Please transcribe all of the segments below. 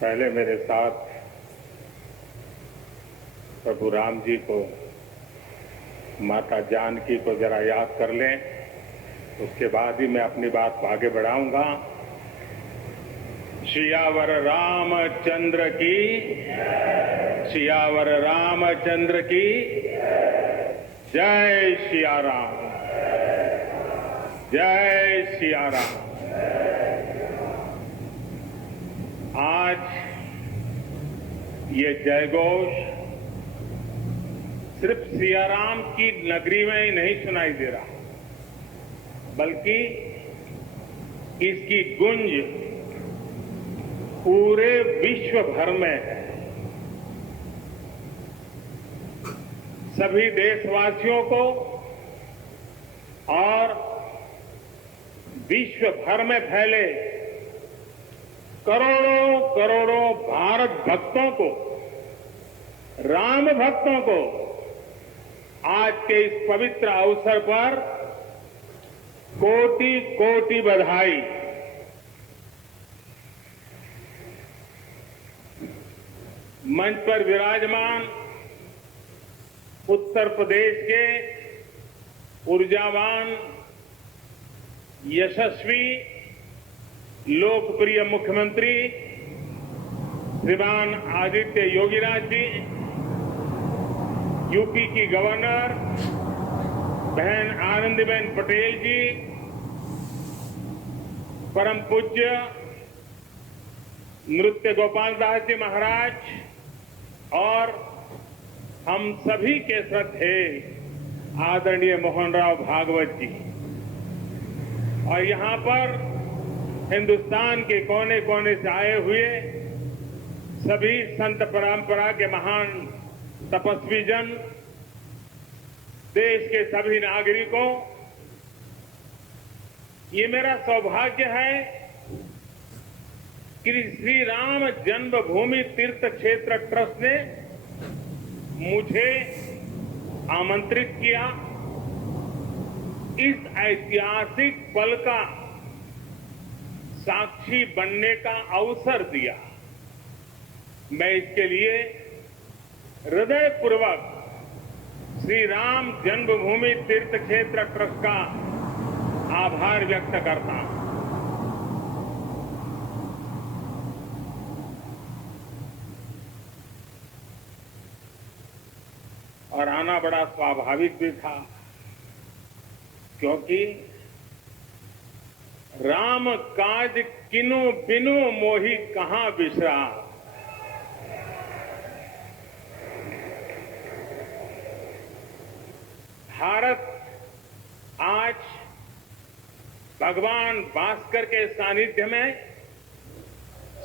पहले मेरे साथ प्रभु राम जी को, माता जानकी को जरा याद कर लें, उसके बाद ही मैं अपनी बात को आगे बढ़ाऊंगा। सियावर रामचंद्र की, सियावर रामचंद्र की जय सिया राम, जय सिया राम। आज ये जयघोष सिर्फ सियाराम की नगरी में ही नहीं सुनाई दे रहा, बल्कि इसकी गूंज पूरे विश्व भर में है। सभी देशवासियों को और विश्व भर में फैले करोड़ों करोड़ों भारत भक्तों को, राम भक्तों को आज के इस पवित्र अवसर पर कोटि कोटि बधाई। मंच पर विराजमान उत्तर प्रदेश के ऊर्जावान, यशस्वी, लोकप्रिय मुख्यमंत्री श्रीमान आदित्य योगीराज जी, यूपी की गवर्नर बहन आनंदीबेन पटेल जी, परम पूज्य नृत्य गोपाल दास जी महाराज और हम सभी के श्रद्धेय आदरणीय मोहनराव भागवत जी, और यहां पर हिंदुस्तान के कोने कोने से आए हुए सभी संत परंपरा के महान तपस्वी जन, देश के सभी नागरिकों, ये मेरा सौभाग्य है कि श्री राम जन्मभूमि तीर्थ क्षेत्र ट्रस्ट ने मुझे आमंत्रित किया, इस ऐतिहासिक पल का साक्षी बनने का अवसर दिया। मैं इसके लिए हृदयपूर्वक श्री राम जन्मभूमि तीर्थ क्षेत्र ट्रस्ट का आभार व्यक्त करता हूं। और आना बड़ा स्वाभाविक भी था, क्योंकि राम काज किनु बिनु मोहि कहां बिसरा। भारत आज भगवान भास्कर के सानिध्य में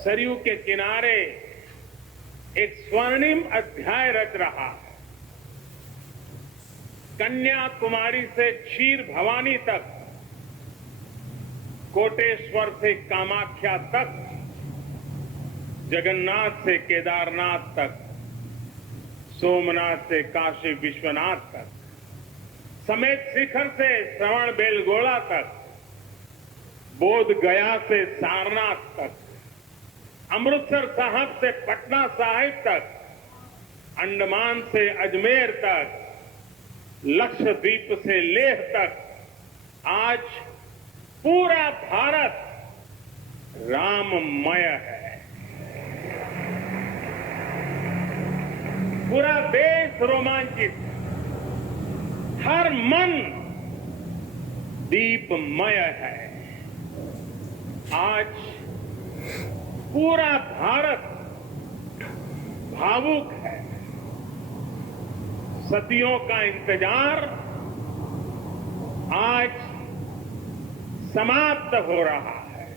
सरयू के किनारे एक स्वर्णिम अध्याय रच रहा है। कन्याकुमारी से क्षीर भवानी तक, कोटेश्वर से कामाख्या तक, जगन्नाथ से केदारनाथ तक, सोमनाथ से काशी विश्वनाथ तक, समेत शिखर से श्रवण बेलगोला तक, बोध गया से सारनाथ तक, अमृतसर साहब से पटना साहिब तक, अंडमान से अजमेर तक, लक्षद्वीप से लेह तक, आज पूरा भारत राममय है। पूरा देश रोमांचित, हर मन दीपमय है। आज पूरा भारत भावुक है। सदियों का इंतजार आज समाप्त हो रहा है।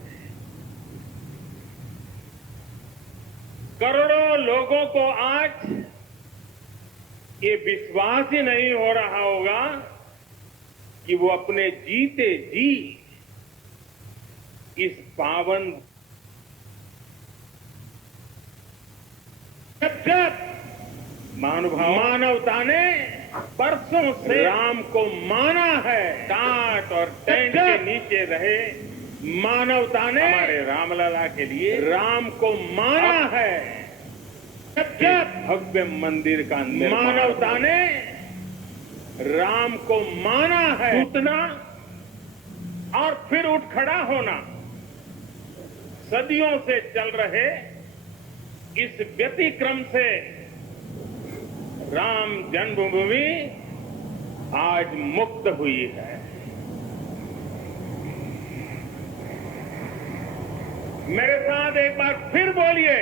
करोड़ों लोगों को आज ये विश्वास ही नहीं हो रहा होगा कि वो अपने जीते जी इस पावन जब मानवता ने बरसों से राम को माना है, टाट और टेंट के नीचे रहे मानवता ने हमारे रामलला के लिए राम को माना है। जब भव्य मंदिर का मानवता ने राम को माना है, उठना और फिर उठ खड़ा होना सदियों से चल रहे इस व्यतिक्रम से राम जन्मभूमि आज मुक्त हुई है। मेरे साथ एक बार फिर बोलिए,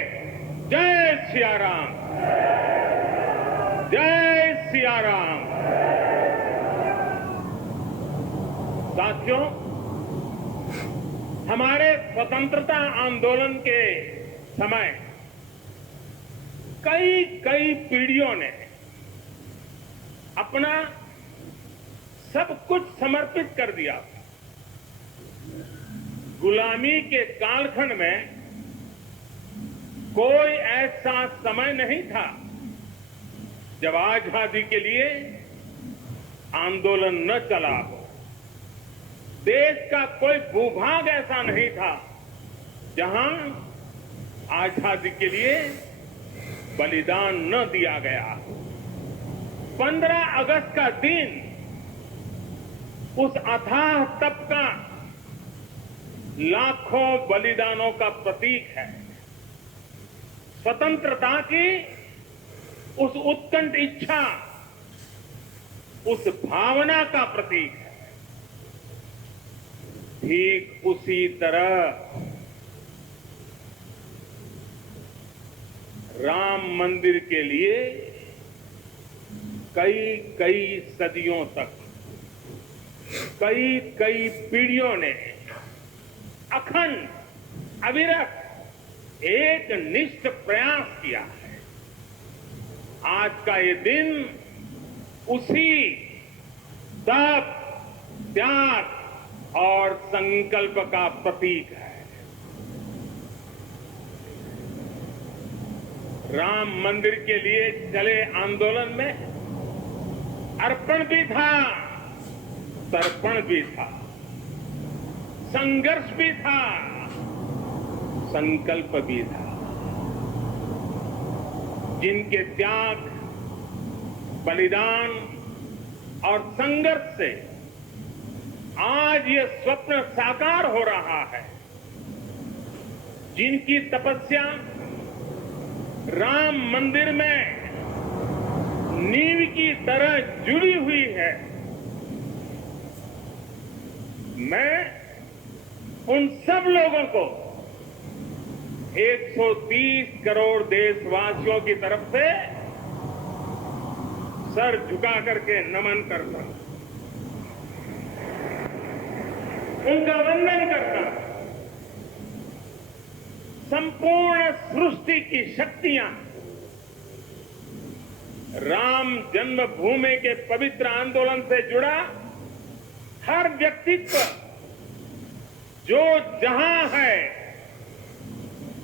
जय सिया राम, जय सिया राम। साथियों, हमारे स्वतंत्रता आंदोलन के समय कई पीढ़ियों ने अपना सब कुछ समर्पित कर दिया। गुलामी के कालखंड में कोई ऐसा समय नहीं था जब आजादी के लिए आंदोलन न चला हो। देश का कोई भूभाग ऐसा नहीं था जहां आजादी के लिए बलिदान न दिया गया। 15 अगस्त का दिन उस अथाह तप का लाखों बलिदानों का प्रतीक है। स्वतंत्रता की उस उत्कंठ इच्छा, उस भावना का प्रतीक है। ठीक उसी तरह राम मंदिर के लिए कई सदियों तक कई पीढ़ियों ने अखंड अविरत एक निष्ठ प्रयास किया है। आज का ये दिन उसी तप, त्याग और संकल्प का प्रतीक है। राम मंदिर के लिए चले आंदोलन में अर्पण भी था, तर्पण भी था, संघर्ष भी था, संकल्प भी था। जिनके त्याग, बलिदान और संघर्ष से आज ये स्वप्न साकार हो रहा है, जिनकी तपस्या राम मंदिर में नींव की तरह जुड़ी हुई है, मैं उन सब लोगों को 130 करोड़ देशवासियों की तरफ से सर झुका करके नमन करता हूं, उनका वंदन करता हूं। संपूर्ण सृष्टि की शक्तियां राम जन्मभूमि के पवित्र आंदोलन से जुड़ा हर व्यक्तित्व जो जहां है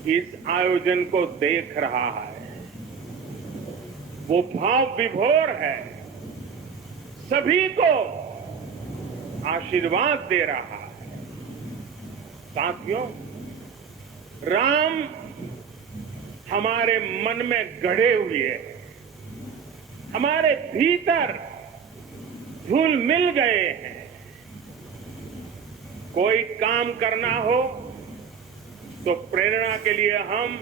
इस आयोजन को देख रहा है, वो भाव विभोर है, सभी को आशीर्वाद दे रहा है। साथियों, राम हमारे मन में गढ़े हुए हैं, हमारे भीतर घुल मिल गए हैं। कोई काम करना हो तो प्रेरणा के लिए हम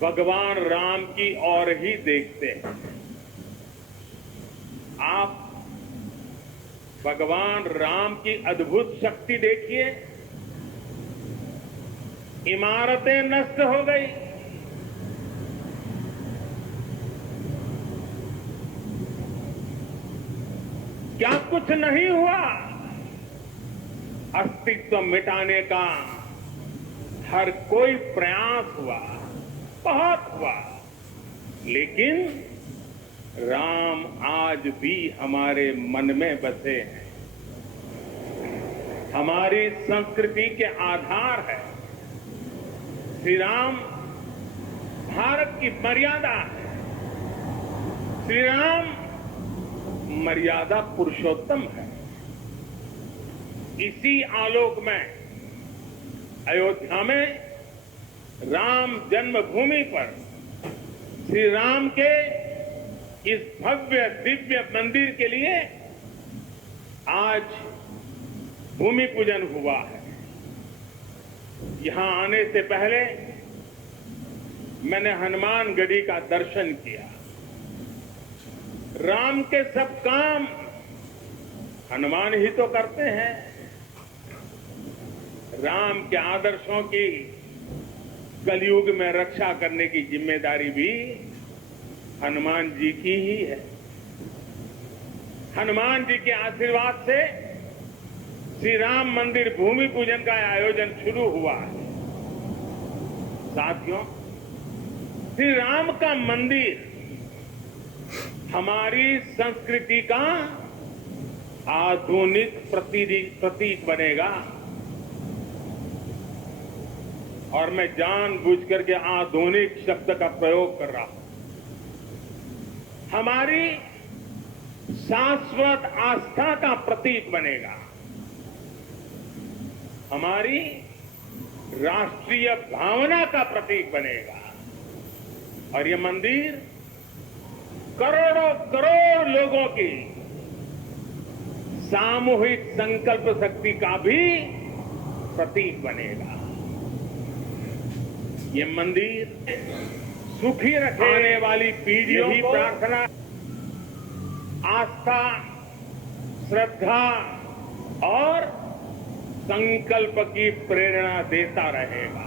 भगवान राम की ओर ही देखते हैं। आप भगवान राम की अद्भुत शक्ति देखिए। इमारतें नष्ट हो गई, क्या कुछ नहीं हुआ? अस्तित्व मिटाने का हर कोई प्रयास हुआ, बहुत हुआ, लेकिन राम आज भी हमारे मन में बसे हैं, हमारी संस्कृति के आधार है। श्री राम भारत की मर्यादा है। श्री राम मर्यादा पुरुषोत्तम है। इसी आलोक में अयोध्या में राम जन्मभूमि पर श्री राम के इस भव्य दिव्य मंदिर के लिए आज भूमि पूजन हुआ है। यहां आने से पहले मैंने हनुमानगढ़ी का दर्शन किया। राम के सब काम हनुमान ही तो करते हैं। राम के आदर्शों की कलयुग में रक्षा करने की जिम्मेदारी भी हनुमान जी की ही है। हनुमान जी के आशीर्वाद से श्री राम मंदिर भूमि पूजन का आयोजन शुरू हुआ है। साथियों, श्री राम का मंदिर हमारी संस्कृति का आधुनिक प्रतीक बनेगा। और मैं जानबूझकर के आधुनिक शब्द का प्रयोग कर रहा हूं। हमारी शाश्वत आस्था का प्रतीक बनेगा। हमारी राष्ट्रीय भावना का प्रतीक बनेगा। और ये मंदिर करोड़ों करोड़ लोगों की सामूहिक संकल्प शक्ति का भी प्रतीक बनेगा। ये मंदिर सुखी रखने वाली पीढ़ियों की प्रार्थना, आस्था, श्रद्धा और संकल्प की प्रेरणा देता रहेगा।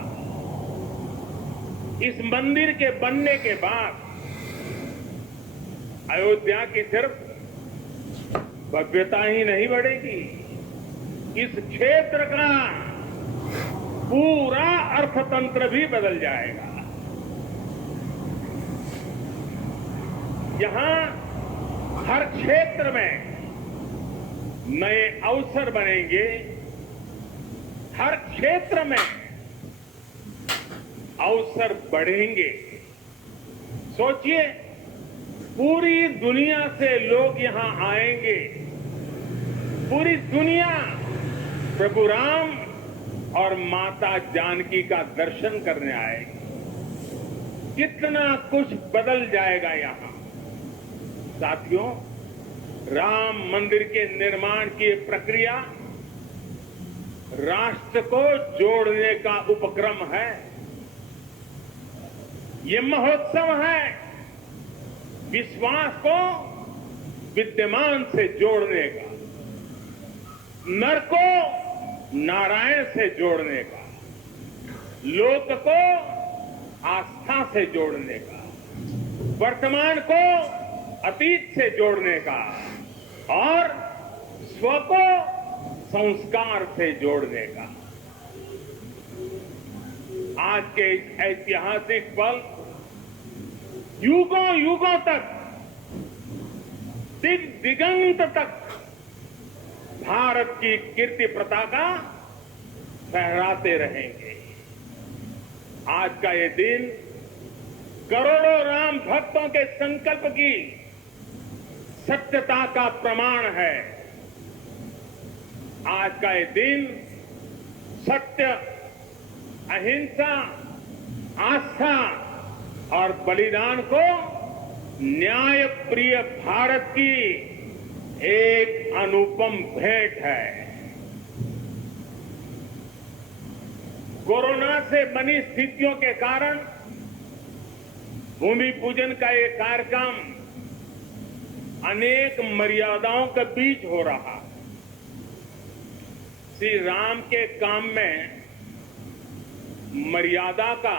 इस मंदिर के बनने के बाद अयोध्या की सिर्फ भव्यता ही नहीं बढ़ेगी, इस क्षेत्र का पूरा अर्थतंत्र भी बदल जाएगा। यहां हर क्षेत्र में नए अवसर बनेंगे। हर क्षेत्र में अवसर बढ़ेंगे। सोचिए, पूरी दुनिया से लोग यहां आएंगे। पूरी दुनिया प्रभु राम और माता जानकी का दर्शन करने आएगी। कितना कुछ बदल जाएगा यहां। साथियों, राम मंदिर के निर्माण की प्रक्रिया राष्ट्र को जोड़ने का उपक्रम है। ये महोत्सव है विश्वास को विद्यमान से जोड़ने का, नर को नारायण से जोड़ने का, लोक को आस्था से जोड़ने का, वर्तमान को अतीत से जोड़ने का और स्व को संस्कार से जोड़ने का। आज के इस ऐतिहासिक पल युगों युगों तक, दिगंत तक भारत की कीर्ति पताका फहराते रहेंगे। आज का ये दिन करोड़ों राम भक्तों के संकल्प की सत्यता का प्रमाण है। आज का ये दिन सत्य, अहिंसा, आस्था और बलिदान को न्याय प्रिय भारत की एक अनुपम भेंट है। कोरोना से बनी स्थितियों के कारण भूमि पूजन का ये कार्यक्रम अनेक मर्यादाओं के बीच हो रहा है। श्री राम के काम में मर्यादा का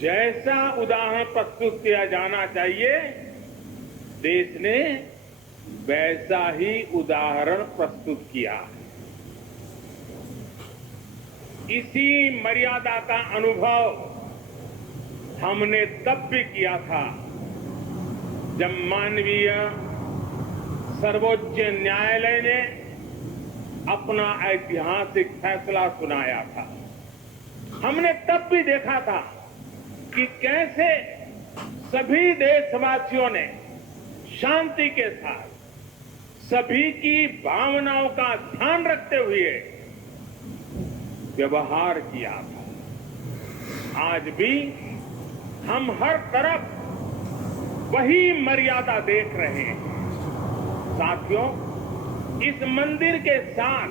जैसा उदाहरण प्रस्तुत किया जाना चाहिए, देश ने वैसा ही उदाहरण प्रस्तुत किया। इसी मर्यादा का अनुभव हमने तब भी किया था जब मानवीय सर्वोच्च न्यायालय ने अपना ऐतिहासिक फैसला सुनाया था। हमने तब भी देखा था कि कैसे सभी देशवासियों ने शांति के साथ, सभी की भावनाओं का ध्यान रखते हुए व्यवहार किया था। आज भी हम हर तरफ वही मर्यादा देख रहे हैं। साथियों, इस मंदिर के साथ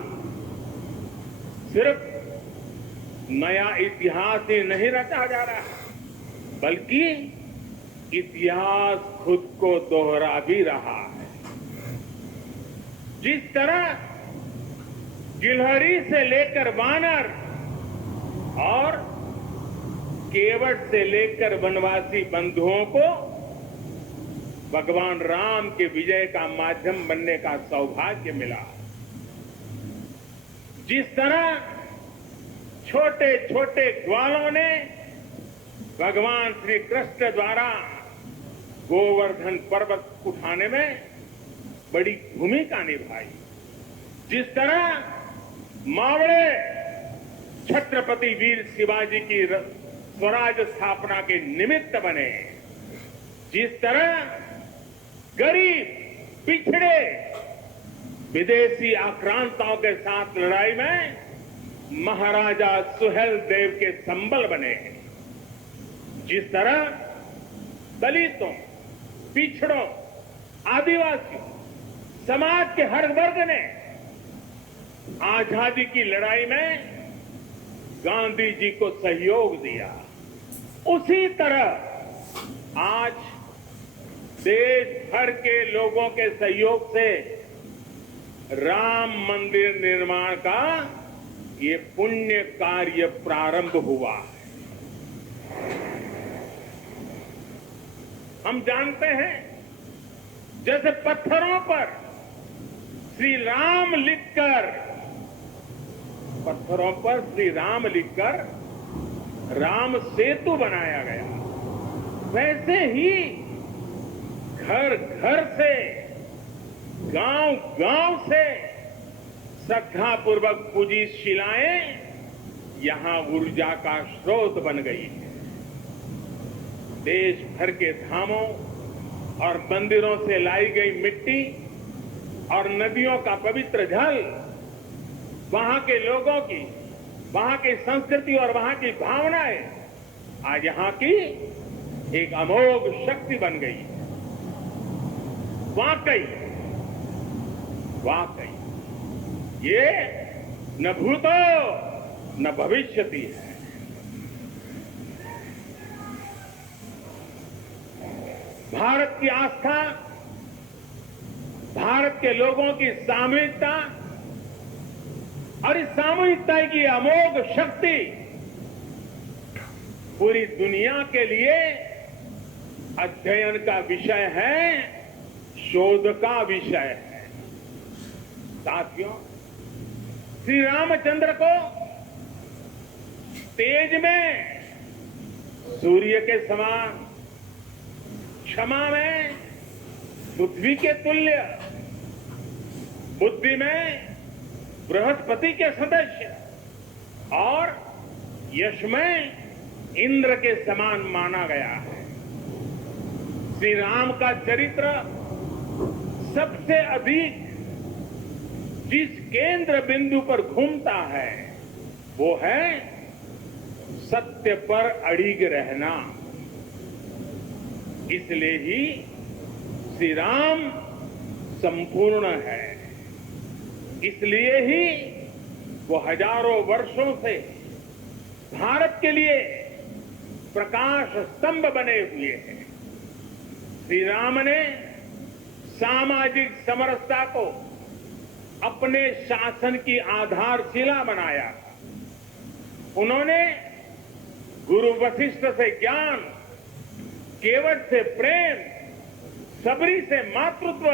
सिर्फ नया इतिहास ही नहीं रचा जा रहा है, बल्कि इतिहास खुद को दोहरा भी रहा है। जिस तरह गिलहरी से लेकर वानर और केवट से लेकर वनवासी बंधुओं को भगवान राम के विजय का माध्यम बनने का सौभाग्य मिला, जिस तरह छोटे छोटे ग्वालों ने भगवान श्री कृष्ण द्वारा गोवर्धन पर्वत उठाने में बड़ी भूमिका निभाई, जिस तरह मावड़े छत्रपति वीर शिवाजी की स्वराज स्थापना के निमित्त बने, जिस तरह गरीब पिछड़े विदेशी आक्रांताओं के साथ लड़ाई में महाराजा सुहेल देव के संबल बने, जिस तरह दलितों, पिछड़ों, आदिवासियों, समाज के हर वर्ग ने आजादी की लड़ाई में गांधी जी को सहयोग दिया, उसी तरह आज देश भर के लोगों के सहयोग से राम मंदिर निर्माण का ये पुण्य कार्य प्रारंभ हुआ है। हम जानते हैं, जैसे पत्थरों पर श्री राम लिखकर राम सेतु बनाया गया, वैसे ही घर घर से, गांव गांव से श्रद्धापूर्वक पूजी शिलाएं यहां ऊर्जा का स्रोत बन गई है। देश भर के धामों और मंदिरों से लाई गई मिट्टी और नदियों का पवित्र जल वहां के लोगों की, वहां की संस्कृति और वहां की भावनाएं आज यहां की एक अमोघ शक्ति बन गई है। वाकई ये न भूतो न भविष्यति है। भारत की आस्था, भारत के लोगों की सामूहिकता और इस सामूहिकता की अमोघ शक्ति पूरी दुनिया के लिए अध्ययन का विषय है, शोध का विषय है। साथियों, श्री रामचंद्र को तेज में सूर्य के समान, क्षमा में पृथ्वी के तुल्य, बुद्धि में बृहस्पति के सदस्य और यश में इंद्र के समान माना गया है। श्री राम का चरित्र सबसे अधिक जिस केंद्र बिंदु पर घूमता है वो है सत्य पर अड़िग रहना। इसलिए ही श्री राम संपूर्ण है, इसलिए ही वो हजारों वर्षों से भारत के लिए प्रकाश स्तंभ बने हुए हैं। श्री राम ने सामाजिक समरसता को अपने शासन की आधारशिला बनाया। उन्होंने गुरु वशिष्ठ से ज्ञान, केवट से प्रेम, सबरी से मातृत्व,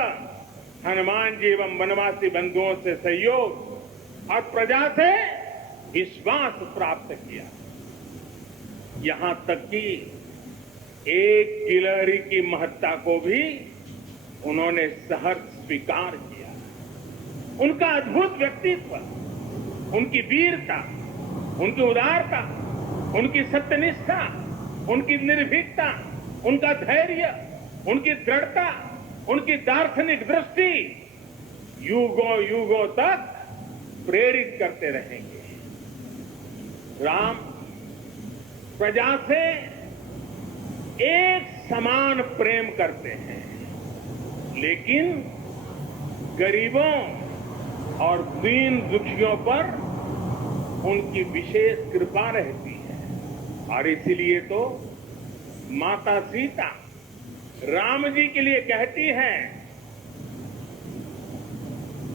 हनुमान जी एवं वनवासी बंधुओं से सहयोग और प्रजा से विश्वास प्राप्त किया। यहां तक कि एक गिलहरी की महत्ता को भी उन्होंने सहर्ष स्वीकार किया। उनका अद्भुत व्यक्तित्व, उनकी वीरता, उनकी उदारता, उनकी सत्यनिष्ठा, उनकी निर्भीकता, उनका धैर्य, उनकी दृढ़ता, उनकी दार्शनिक दृष्टि युगों युगों तक प्रेरित करते रहेंगे। राम प्रजा से एक समान प्रेम करते हैं, लेकिन गरीबों और दीन दुखियों पर उनकी विशेष कृपा रहती है। और इसीलिए तो माता सीता राम जी के लिए कहती हैं,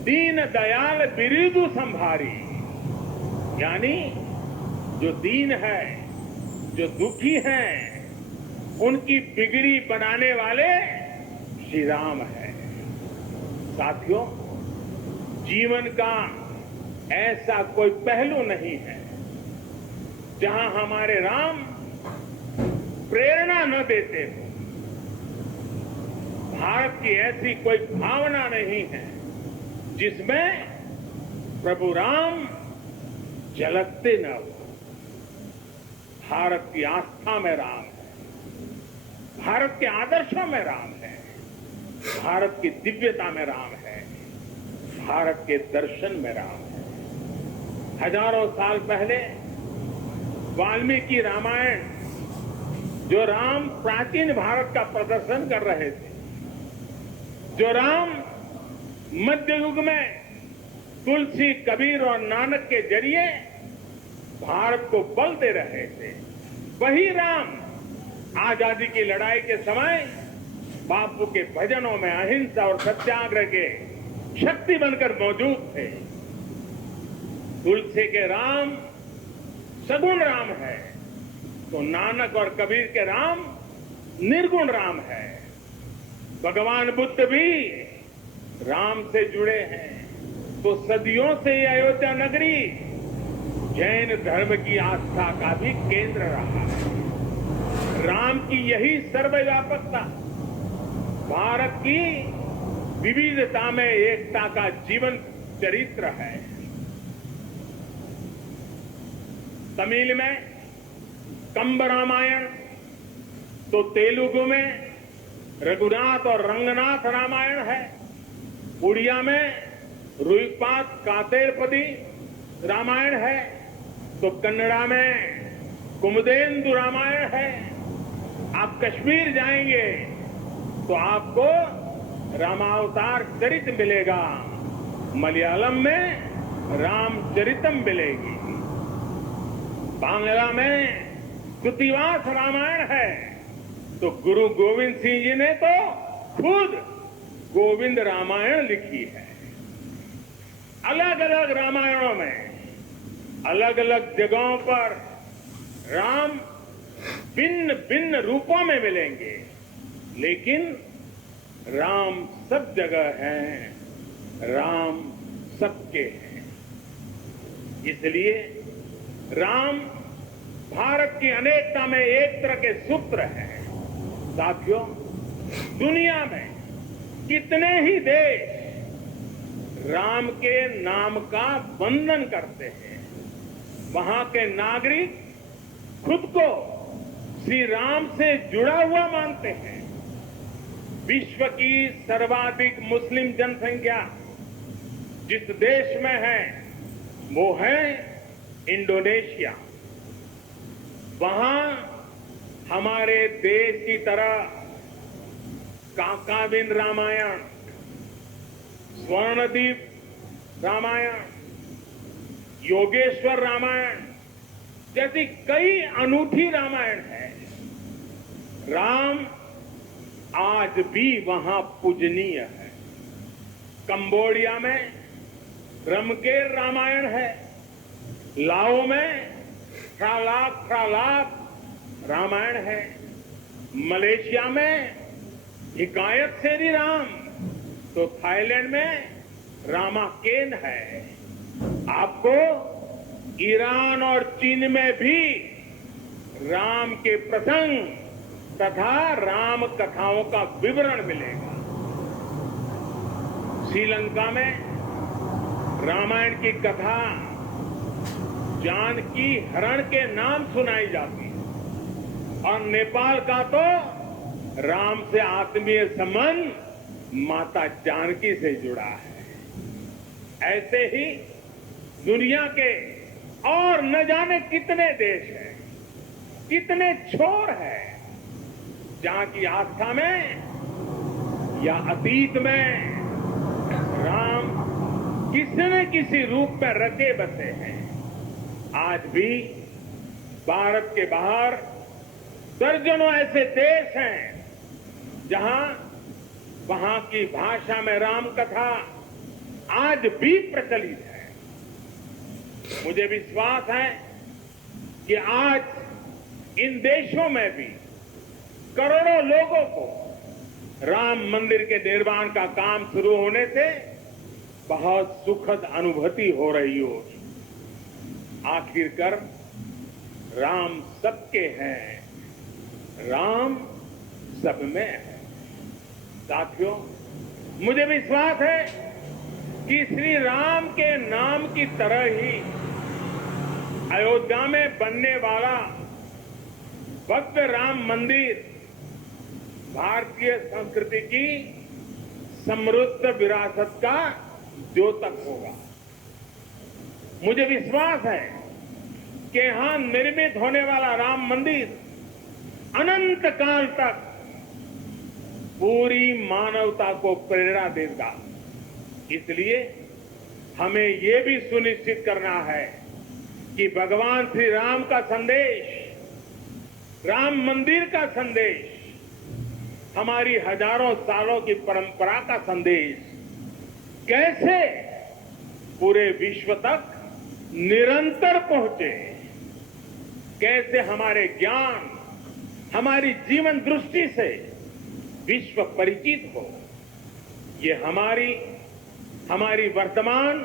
दीन दयाल बिरिदु संभारी, यानी जो दीन है, जो दुखी हैं, उनकी बिगड़ी बनाने वाले श्री राम है। साथियों, जीवन का ऐसा कोई पहलू नहीं है जहां हमारे राम प्रेरणा न देते हो। भारत की ऐसी कोई भावना नहीं है जिसमें प्रभु राम झलकते न हो। भारत की आस्था में राम है, भारत के आदर्शों में राम है, भारत की दिव्यता में राम है, भारत के दर्शन में राम है। हजारों साल पहले वाल्मीकि रामायण, जो राम प्राचीन भारत का प्रदर्शन कर रहे थे, जो राम मध्य युग में तुलसी, कबीर और नानक के जरिए भारत को बल दे रहे थे, वही राम आजादी की लड़ाई के समय बापू के भजनों में अहिंसा और सत्याग्रह के शक्ति बनकर मौजूद थे। तुलसी के राम सगुण राम है, तो नानक और कबीर के राम निर्गुण राम है। भगवान बुद्ध भी राम से जुड़े हैं, तो सदियों से ये अयोध्या नगरी जैन धर्म की आस्था का भी केंद्र रहा है। राम की यही सर्वव्यापकता भारत की विविधता में एकता का जीवन चरित्र है। तमिल में कंब रामायण, तो तेलुगु में रघुनाथ और रंगनाथ रामायण है। उड़िया में रुईपात कातेरपदी रामायण है, तो कन्नड़ा में कुमुदेन्दु रामायण है। आप कश्मीर जाएंगे तो आपको रामावतार चरित मिलेगा, मलयालम में रामचरितम मिलेगी, बांग्ला में कृतिवास रामायण है, तो गुरु गोविंद सिंह जी ने तो खुद गोविंद रामायण लिखी है। अलग अलग रामायणों में अलग अलग जगहों पर राम भिन्न भिन्न रूपों में मिलेंगे, लेकिन राम सब जगह है, राम सबके हैं। इसलिए राम भारत की अनेकता में एक तरह के सूत्र है। साथियों, दुनिया में कितने ही देश राम के नाम का वंदन करते हैं, वहां के नागरिक खुद को श्री राम से जुड़ा हुआ मानते हैं। विश्व की सर्वाधिक मुस्लिम जनसंख्या जिस देश में है वो है इंडोनेशिया। वहां हमारे देश की तरह काकाविन रामायण, स्वर्णदीप रामायण, योगेश्वर रामायण जैसी कई अनूठी रामायण है। राम आज भी वहां पूजनीय है। कंबोडिया में रमकेर रामायण है, लाओ में फ्रालाक रामायण है, मलेशिया में हिकायत सेरी राम, तो थाईलैंड में रामाकेन है। आपको ईरान और चीन में भी राम के प्रसंग तथा राम कथाओं का विवरण मिलेगा। श्रीलंका में रामायण की कथा जानकी हरण के नाम सुनाई जाती है, और नेपाल का तो राम से आत्मीय संबंध माता जानकी से जुड़ा है। ऐसे ही दुनिया के और न जाने कितने देश हैं, कितने छोर हैं, जहां की आस्था में या अतीत में राम किसी न किसी रूप में रचे बसे हैं। आज भी भारत के बाहर दर्जनों ऐसे देश हैं जहां वहां की भाषा में राम कथा आज भी प्रचलित है। मुझे विश्वास है कि आज इन देशों में भी करोड़ों लोगों को राम मंदिर के निर्माण का काम शुरू होने से बहुत सुखद अनुभूति हो रही होगी। आखिरकार राम सबके हैं, राम सब में है। साथियों, मुझे विश्वास है कि श्री राम के नाम की तरह ही अयोध्या में बनने वाला भव्य राम मंदिर भारतीय संस्कृति की समृद्ध विरासत का द्योतक होगा। मुझे विश्वास है कि यहां निर्मित होने वाला राम मंदिर अनंत काल तक पूरी मानवता को प्रेरणा देगा। इसलिए हमें यह भी सुनिश्चित करना है कि भगवान श्री राम का संदेश, राम मंदिर का संदेश, हमारी हजारों सालों की परंपरा का संदेश कैसे पूरे विश्व तक निरंतर पहुंचे, कैसे हमारे ज्ञान, हमारी जीवन दृष्टि से विश्व परिचित हो, ये हमारी वर्तमान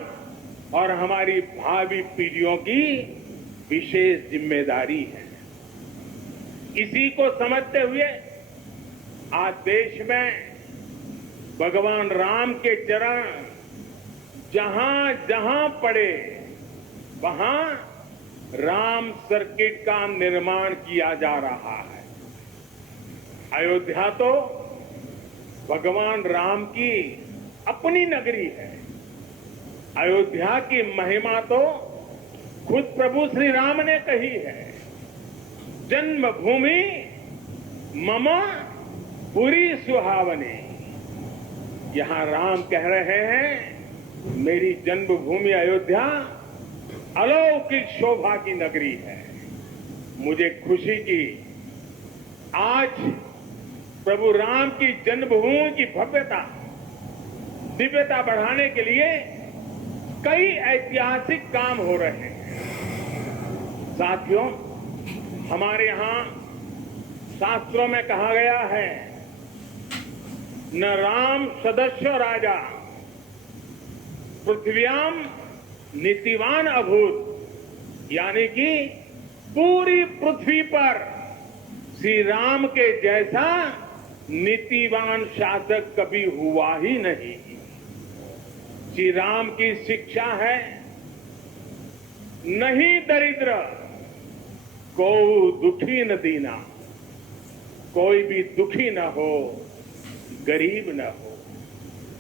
और हमारी भावी पीढ़ियों की विशेष जिम्मेदारी है। इसी को समझते हुए आज देश में भगवान राम के चरण जहां जहां पड़े वहां राम सर्किट का निर्माण किया जा रहा है। अयोध्या तो भगवान राम की अपनी नगरी है। अयोध्या की महिमा तो खुद प्रभु श्री राम ने कही है। जन्मभूमि मम पुरी सुहावनी। यहां राम कह रहे हैं, मेरी जन्मभूमि अयोध्या अलौकिक शोभा की नगरी है। मुझे खुशी की आज प्रभु राम की जन्मभूमि की भव्यता, दिव्यता बढ़ाने के लिए कई ऐतिहासिक काम हो रहे हैं। साथियों, हमारे यहां शास्त्रों में कहा गया है, न राम सदस्य राजा पृथ्व्याम नीतिवान अभूत। यानी कि पूरी पृथ्वी पर श्री राम के जैसा नीतिवान शासक कभी हुआ ही नहीं। श्री राम की शिक्षा है, नहीं दरिद्र को दुखी न दीना। कोई भी दुखी न हो, गरीब न हो।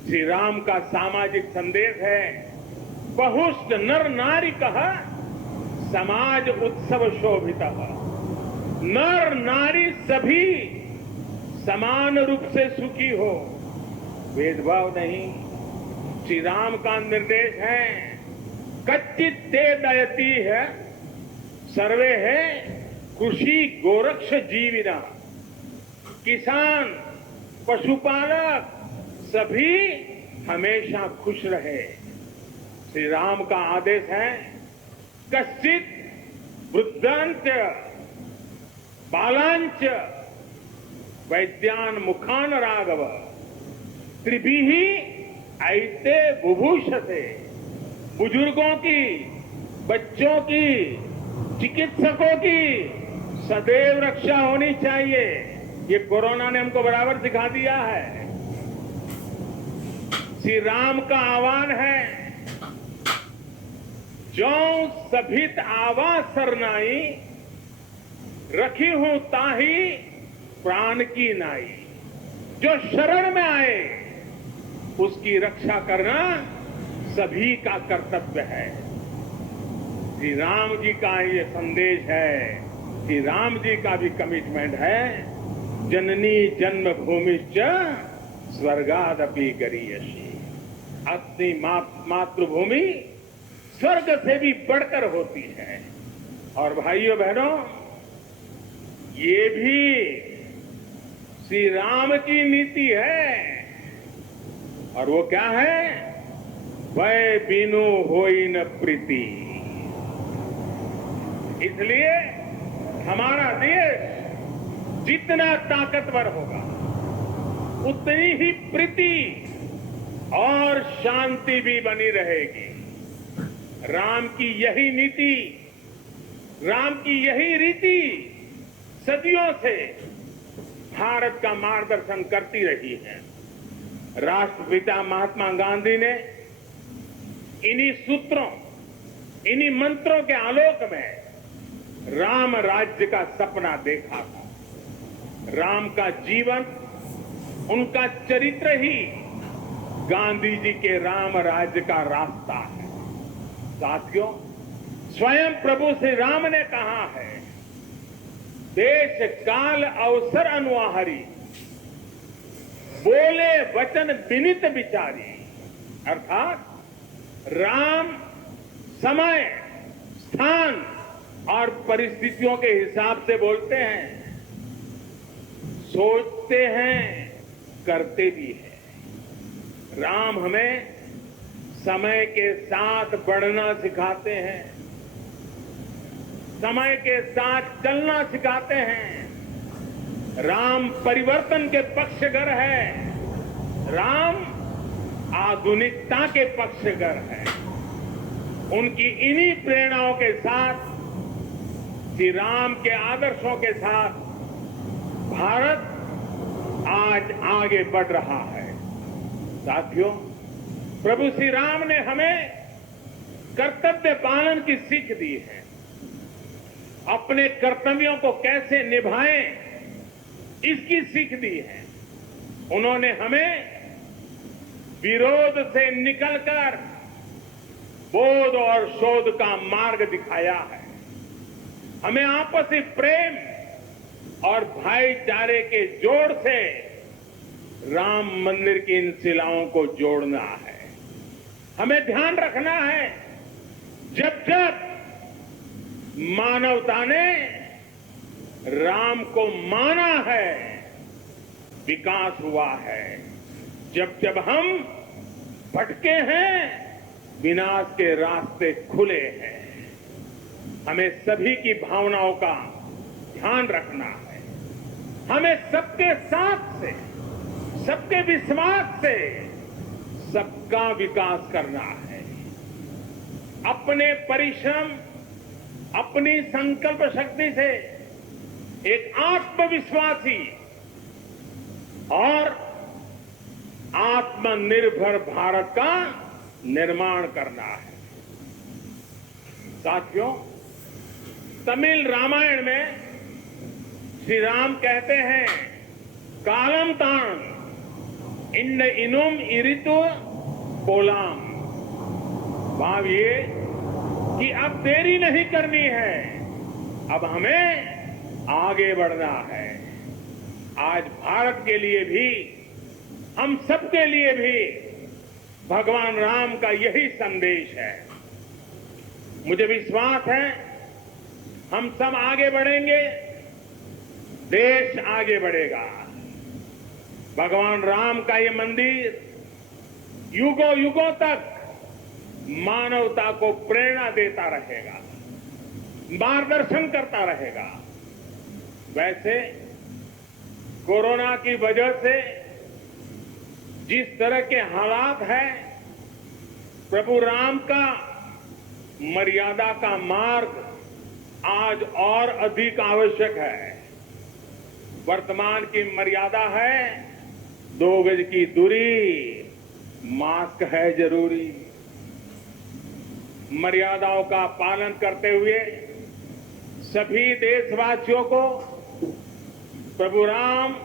श्री राम का सामाजिक संदेश है, बहुष्ट नर नारी कह समाज उत्सव शोभित। नर नारी सभी समान रूप से सुखी हो, भेदभाव नहीं। श्री राम का निर्देश है, कच्चित ते दयती है सर्वे है कृषि गोरक्ष जीविना। किसान, पशुपालक सभी हमेशा खुश रहे। श्री राम का आदेश है, कश्चित वृद्धांच बालांच वैद्यान मुखान राघव त्रिभिः ऐते बुभूषते। बुजुर्गों की, बच्चों की, चिकित्सकों की सदैव रक्षा होनी चाहिए। ये कोरोना ने हमको बराबर सिखा दिया है। श्री राम का आह्वान है, जो सभित आवा सरनाई रखी हूं ताही प्राण की नाई। जो शरण में आए उसकी रक्षा करना सभी का कर्तव्य है। श्री राम जी का ये संदेश है, श्री राम जी का भी कमिटमेंट है, जननी जन्मभूमि च स्वर्गादपि गरीयसी। अपनी मातृभूमि स्वर्ग से भी बढ़कर होती है। और भाइयों बहनों, ये भी श्री राम की नीति है। और वो क्या है? वै बिनु होई न प्रीति। इसलिए हमारा देश जितना ताकतवर होगा, उतनी ही प्रीति और शांति भी बनी रहेगी। राम की यही नीति, राम की यही रीति सदियों से भारत का मार्गदर्शन करती रही है। राष्ट्रपिता महात्मा गांधी ने इन्हीं सूत्रों, इन्हीं मंत्रों के आलोक में राम राज्य का सपना देखा था। राम का जीवन, उनका चरित्र ही गांधी जी के राम राज्य का रास्ता है। साथियों, स्वयं प्रभु श्री राम ने कहा है, देश काल अवसर अनुआहारी, बोले वचन विनित विचारी। अर्थात राम समय, स्थान और परिस्थितियों के हिसाब से बोलते हैं, सोचते हैं, करते भी हैं। राम हमें समय के साथ बढ़ना सिखाते हैं, समय के साथ चलना सिखाते हैं। राम परिवर्तन के पक्षगर है, राम आधुनिकता के पक्षगर है। उनकी इन्हीं प्रेरणाओं के साथ, श्री राम के आदर्शों के साथ भारत आज आगे बढ़ रहा है। साथियों, प्रभु श्री राम ने हमें कर्तव्य पालन की सीख दी है। अपने कर्तव्यों को कैसे निभाएं, इसकी सीख दी है। उन्होंने हमें विरोध से निकलकर बोध और शोध का मार्ग दिखाया है। हमें आपसी प्रेम और भाईचारे के जोड़ से राम मंदिर की इन शिलाओं को जोड़ना है। हमें ध्यान रखना है, जब जब मानवता ने राम को माना है, विकास हुआ है। जब जब हम भटके हैं, विनाश के रास्ते खुले हैं। हमें सभी की भावनाओं का ध्यान रखना है। हमें सबके साथ से, सबके विश्वास से सबका विकास करना है। अपने परिश्रम, अपनी संकल्प शक्ति से एक आत्मविश्वासी और आत्मनिर्भर भारत का निर्माण करना है। साथियों, तमिल रामायण में श्री राम कहते हैं, कालम तान इन इनुम इरितु पोलाम। भाव ये कि अब देरी नहीं करनी है, अब हमें आगे बढ़ना है। आज भारत के लिए भी, हम सबके लिए भी भगवान राम का यही संदेश है। मुझे विश्वास है, हम सब आगे बढ़ेंगे, देश आगे बढ़ेगा। भगवान राम का ये मंदिर युगों युगों तक मानवता को प्रेरणा देता रहेगा, मार्गदर्शन करता रहेगा। वैसे कोरोना की वजह से जिस तरह के हालात हैं, प्रभु राम का मर्यादा का मार्ग आज और अधिक आवश्यक है। वर्तमान की मर्यादा है 2 गज की दूरी, मास्क है जरूरी। मर्यादाओं का पालन करते हुए सभी देशवासियों को प्रभु राम,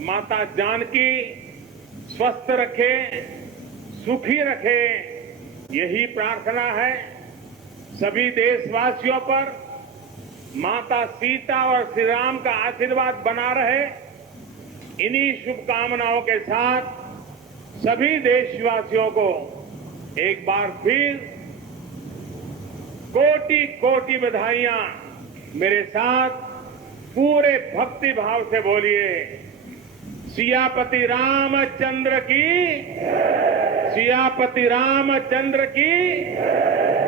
माता जानकी स्वस्थ रखे, सुखी रखे, यही प्रार्थना है सभी देशवासियों पर माता सीता और श्री राम का आशीर्वाद बना रहे। इन्हीं शुभकामनाओं के साथ सभी देशवासियों को एक बार फिर कोटि कोटि बधाइयां। मेरे साथ पूरे भक्ति भाव से बोलिए, सियापति रामचंद्र की, सियापति रामचंद्र की,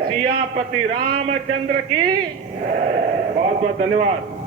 सियापति रामचंद्र की। बहुत बहुत धन्यवाद।